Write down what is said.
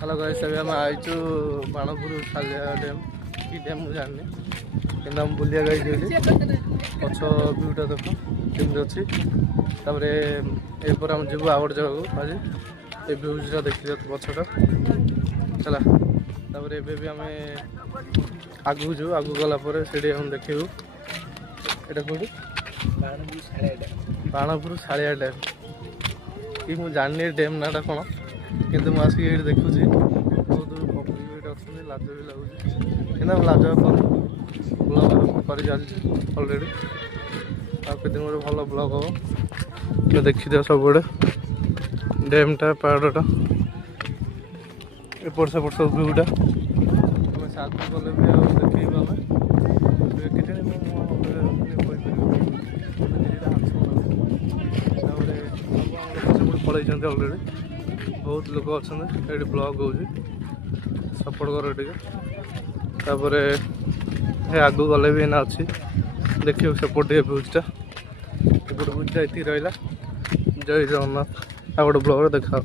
Hello guys अभी हम आइचु बाणपुर सालिया dam कि डैम मुझे जाननी कि हम बुलिया गई पछ व्यूटा देख केमती अच्छी तापर एपर हम जीव आउट जगह आज ये भ्यूजा देखी पछटा चला तापर एबे भी आम आगू जो आगू गलापर से हम देखू एटा कौटी बाणपुर सालिया डैम कि मुझे जाननी डैम नाटा कौन किंतु मुझे ये देखुची बहुत पब्लिक अच्छे लाज भी लगुच कि लाज ब्लग कर अलरेडी आते भल ब्लग हम देखी सब डैमटा पहाड़टा एपट सेपट सब व्यूटा आम साथ गले भी देखेबू आम पलैं अलरेडी बहुत लोग अच्छा ये ब्लॉग हो सपोर्ट कर तापर आगू गले भी एना अच्छी देखिए सेपटे भ्यूजटा एपटे भ्यूजटा ये रहा जय जगन्नाथ आ गोटे ब्लॉग देखा।